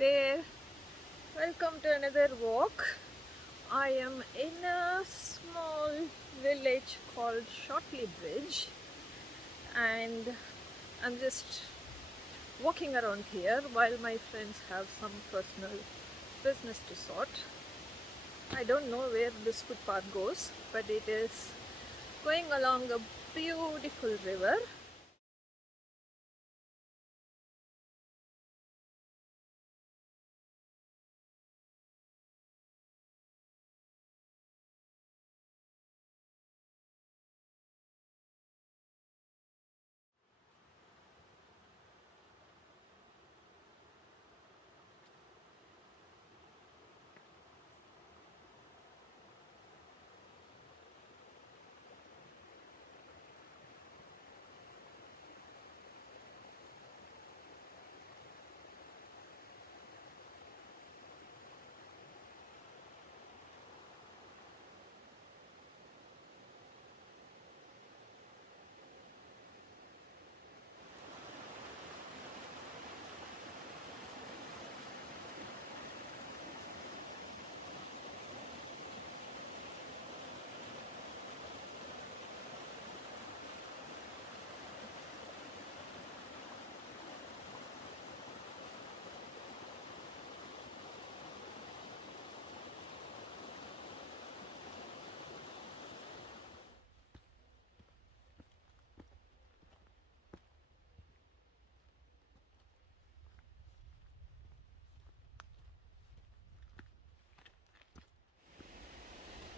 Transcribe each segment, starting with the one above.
there, welcome to another walk. I am in a small village called Shortley Bridge and I'm just walking around here while my friends have some personal business to sort. I don't know where this footpath goes, but it is going along a beautiful river.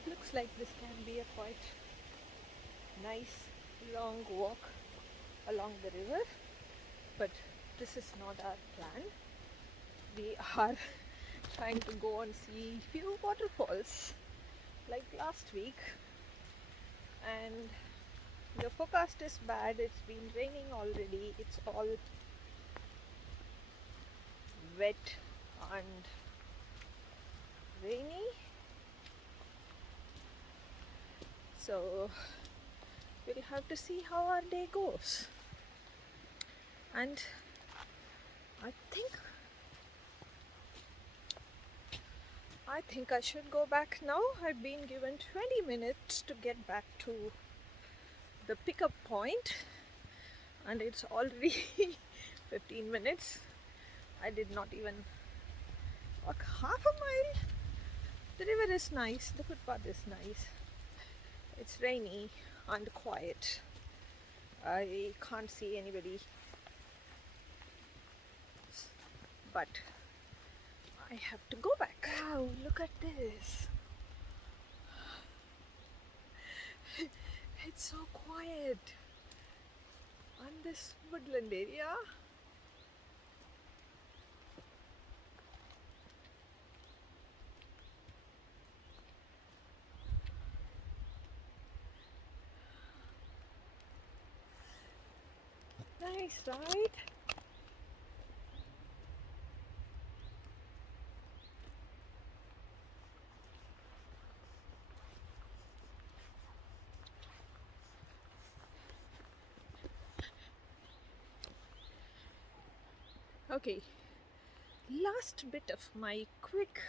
Looks like this can be a quite nice long walk along the river, but this is not our plan. We are trying to go and see few waterfalls like last week, and the forecast is bad. It's been raining already. It's all wet and rainy, so we'll have to see how our day goes. And I think I should go back now. I've been given 20 minutes to get back to the pickup point and it's already 15 minutes. I did not even walk half a mile. The river is nice, the footpath is nice. It's rainy and quiet. I can't see anybody, but I have to go back. Wow, look at this. It's so quiet on this woodland area. Nice, right? Okay, last bit of my quick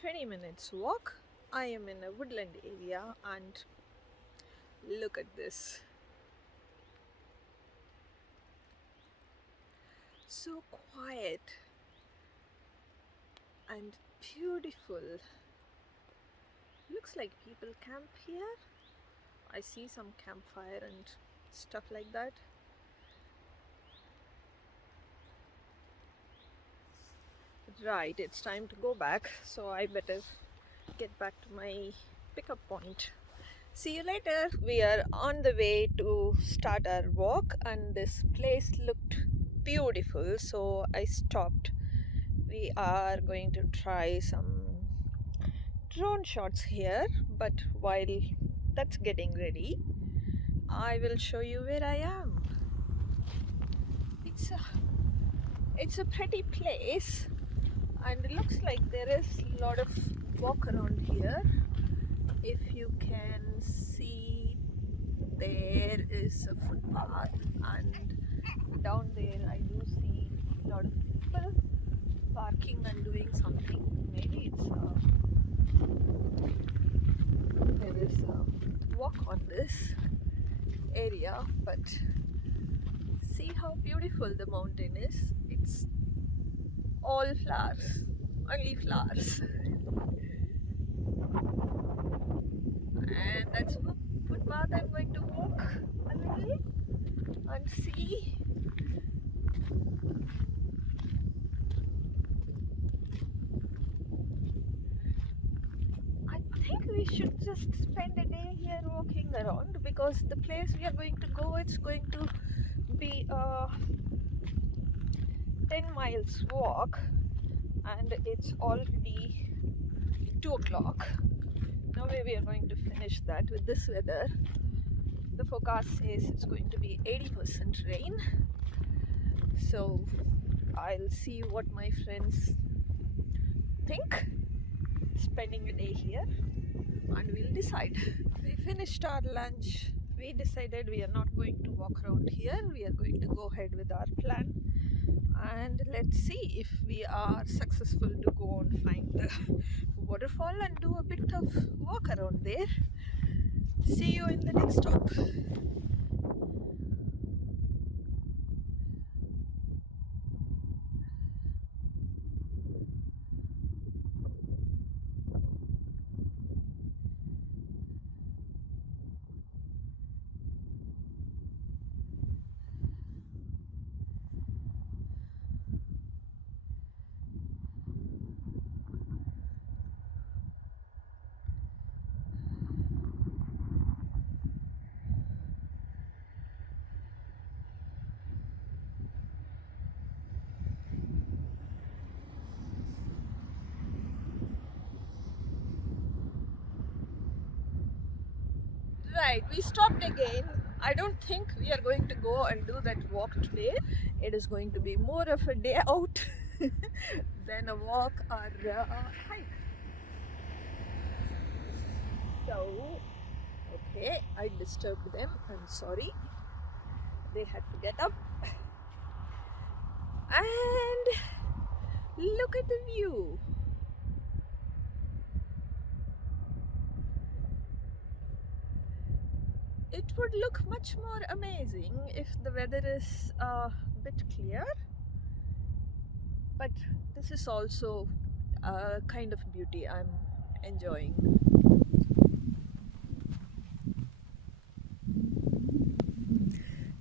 20 minutes walk. I am in a woodland area and look at this. So quiet and beautiful. Looks like people camp here. I see some campfire and stuff like that. Right, it's time to go back, so I better get back to my pickup point. See you later. We are on the way to start our walk and this place looked beautiful, so I stopped. We are going to try some drone shots here, but while that's getting ready, I will show you where I am. It's a pretty place and it looks like there is a lot of walk around here. If you can see, there is a footpath and down there I do see a lot of people parked parking and doing something. Maybe it's there is a walk on this area, but see how beautiful the mountain is. It's all flowers, only flowers. And that's a footpath I'm going to walk a little and see. I think we should just spend a day here walking around, because the place we are going to go, it's going to be a 10 miles walk, and it's already 2 o'clock. No way we are going to finish that with this weather. The forecast says it's going to be 80% rain. So I'll see what my friends think, spending a day here, and we'll decide. We finished our lunch. We decided we are not going to walk around here. We are going to go ahead with our plan, and let's see if we are successful to go and find the waterfall and do a bit of walk around there. See you in the next stop. Right, we stopped again. I don't think we are going to go and do that walk today. It is going to be more of a day out than a walk or a hike. So, okay, I disturbed them. I'm sorry. They had to get up. And look at the view. It would look much more amazing if the weather is a bit clear, but this is also a kind of beauty I'm enjoying.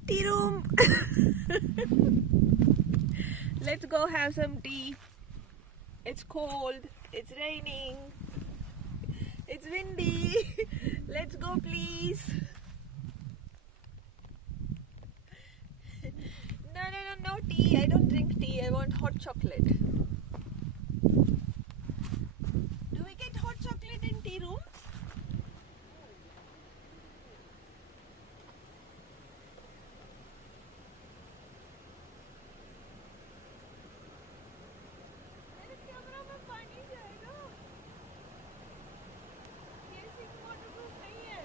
Tea room! Let's go have some tea. It's cold, it's raining, it's windy. Let's go, please. No tea. I don't drink tea. I want hot chocolate. Do we get hot chocolate in tea rooms? मेरे camera में पानी जाएगा। ये सिर्फ waterproof नहीं है।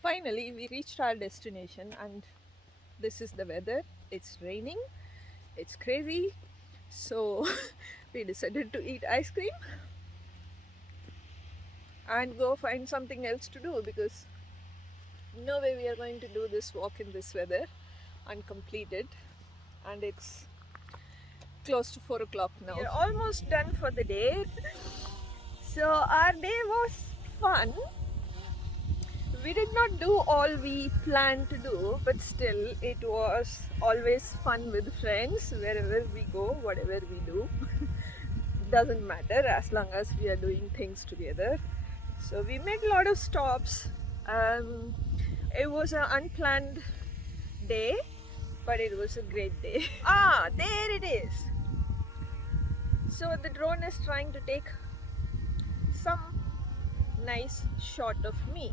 Finally, we reached our destination, and this is the weather. It's raining, it's crazy, so we decided to eat ice cream and go find something else to do, because no way we are going to do this walk in this weather and complete it. And it's close to 4 o'clock now. We're almost done for the day. So our day was fun. We did not do all we planned to do, but still it was always fun with friends wherever we go, whatever we do. doesn't matter as long as we are doing things together. So we made a lot of stops. It was an unplanned day, but it was a great day. Ah, there it is. So the drone is trying to take some nice shot of me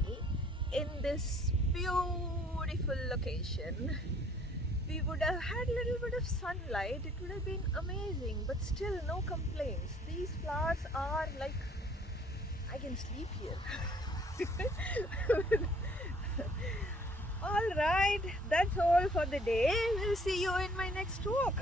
in this beautiful location. We would have had a little bit of sunlight, it would have been amazing, but still no complaints. These flowers are like, I can sleep here. Alright, that's all for the day. We'll see you in my next walk.